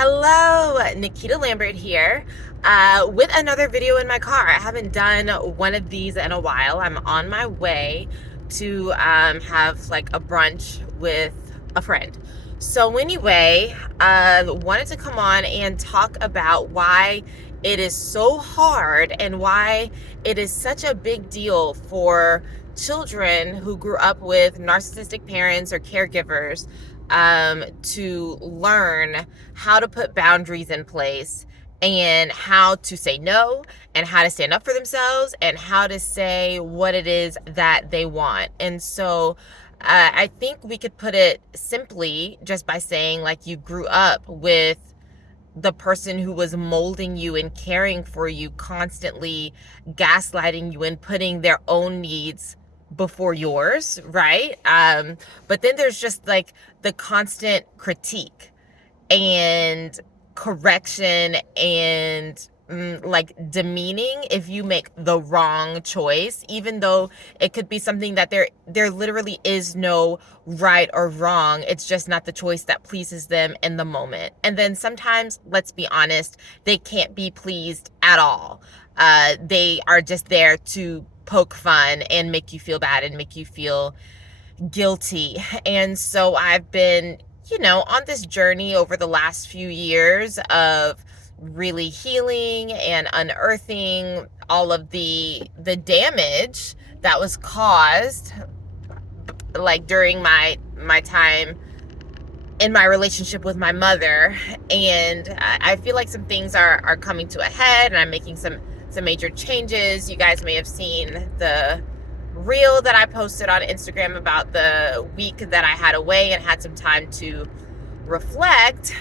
Hello, Nikita Lambert here with another video in my car. I haven't done one of these in a while. I'm on my way to have like a brunch with a friend. So anyway, wanted to come on and talk about why it is so hard and why it is such a big deal for children who grew up with narcissistic parents or caregivers to learn how to put boundaries in place and how to say no and how to stand up for themselves and how to say what it is that they want. And so I think we could put it simply just by saying, like, you grew up with the person who was molding you and caring for you, constantly gaslighting you and putting their own needs before yours, right? But then there's just like the constant critique and correction and like demeaning if you make the wrong choice, even though it could be something that there literally is no right or wrong. It's just not the choice that pleases them in the moment. And then sometimes, let's be honest, they can't be pleased at all. They are just there to poke fun and make you feel bad and make you feel guilty. And so I've been, on this journey over the last few years of really healing and unearthing all of the damage that was caused, like during my time in my relationship with my mother. And I feel like some things are coming to a head, and I'm making some major changes. You guys may have seen the reel that I posted on Instagram about the week that I had away and had some time to reflect.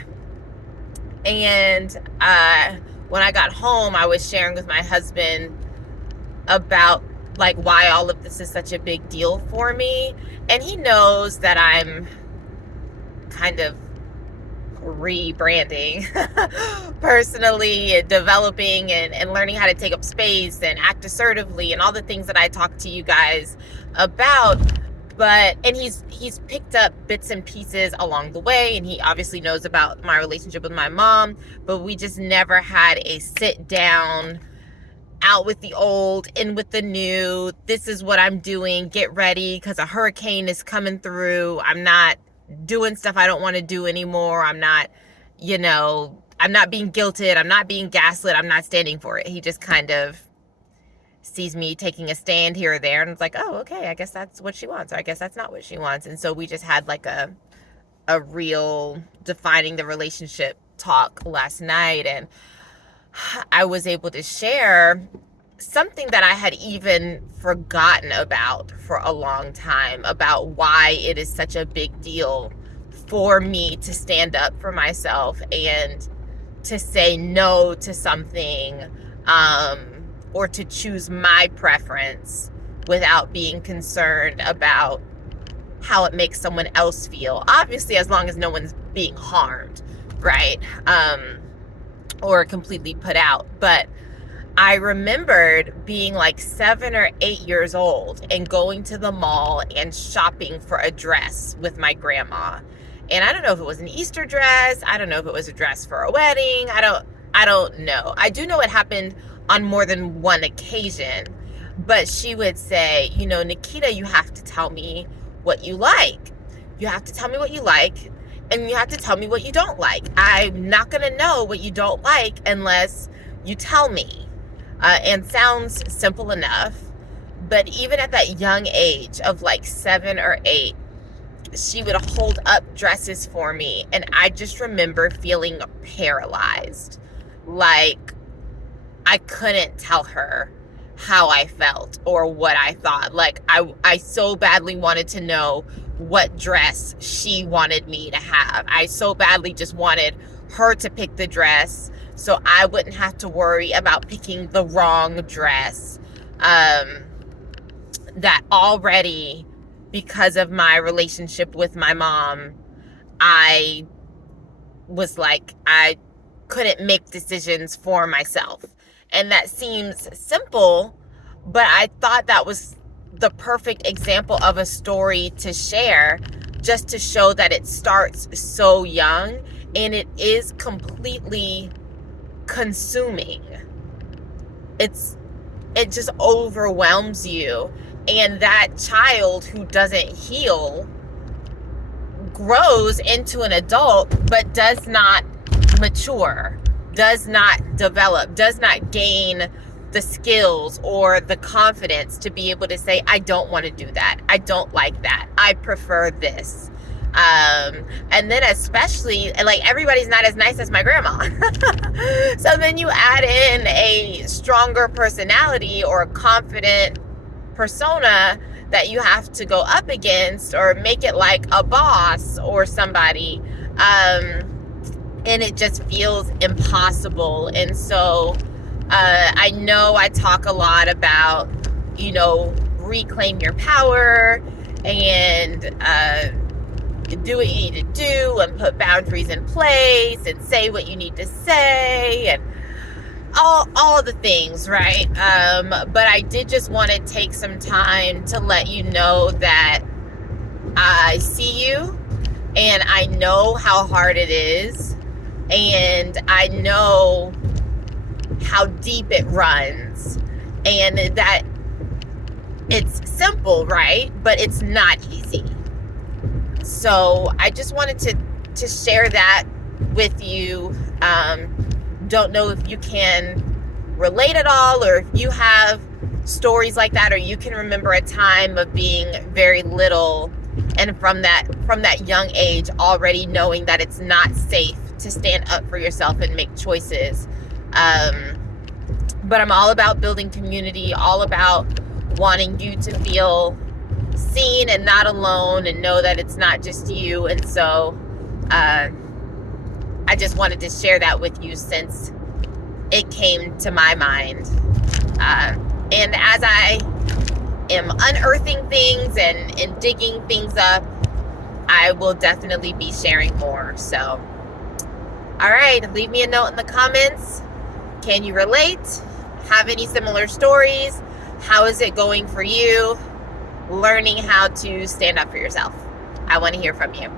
And when I got home, I was sharing with my husband about like why all of this is such a big deal for me. And he knows that I'm kind of rebranding personally, developing and learning how to take up space and act assertively and all the things that I talk to you guys about. And he's picked up bits and pieces along the way, and he obviously knows about my relationship with my mom, but we just never had a sit down, out with the old, in with the new. This is what I'm doing. Get ready because a hurricane is coming through. I'm not doing stuff I don't want to do anymore. I'm not being guilted. I'm not being gaslit. I'm not standing for it. He just kind of sees me taking a stand here or there, and it's like, oh, okay, I guess that's what she wants, or I guess that's not what she wants. And so we just had like a real defining the relationship talk last night, and I was able to share something that I had even forgotten about for a long time, about why it is such a big deal for me to stand up for myself and to say no to something, or to choose my preference without being concerned about how it makes someone else feel. Obviously, as long as no one's being harmed, right? Or completely put out. But I remembered being like 7 or 8 years old and going to the mall and shopping for a dress with my grandma. And I don't know if it was an Easter dress. I don't know if it was a dress for a wedding. I don't know. I do know it happened on more than one occasion. But she would say, Nikita, you have to tell me what you like. You have to tell me what you like, and you have to tell me what you don't like. I'm not going to know what you don't like unless you tell me. And sounds simple enough, but even at that young age of like 7 or 8, she would hold up dresses for me, and I just remember feeling paralyzed. Like I couldn't tell her how I felt or what I thought. Like I so badly wanted to know what dress she wanted me to have. I so badly just wanted her to pick the dress so I wouldn't have to worry about picking the wrong dress. That already, because of my relationship with my mom, I was like, I couldn't make decisions for myself. And that seems simple, but I thought that was the perfect example of a story to share, just to show that it starts so young and it is completely consuming. It just overwhelms you. And that child who doesn't heal grows into an adult but does not mature, does not develop, does not gain the skills or the confidence to be able to say, I don't want to do that. I don't like that. I prefer this. And then especially, like, everybody's not as nice as my grandma. So then you add in a stronger personality or a confident persona that you have to go up against, or make it like a boss or somebody. And it just feels impossible. And so I know I talk a lot about, reclaim your power and do what you need to do and put boundaries in place and say what you need to say and all the things, right? But I did just want to take some time to let you know that I see you, and I know how hard it is, and I know how deep it runs, and that it's simple, right? But it's not easy. So I just wanted to share that with you. Don't know if you can relate at all, or if you have stories like that, or you can remember a time of being very little and from that young age already knowing that it's not safe to stand up for yourself and make choices. But I'm all about building community, all about wanting you to feel seen and not alone, and know that it's not just you. And so I just wanted to share that with you since it came to my mind. And as I am unearthing things and digging things up, I will definitely be sharing more. So, all right, leave me a note in the comments. Can you relate? Have any similar stories? How is it going for you? Learning how to stand up for yourself. I want to hear from you.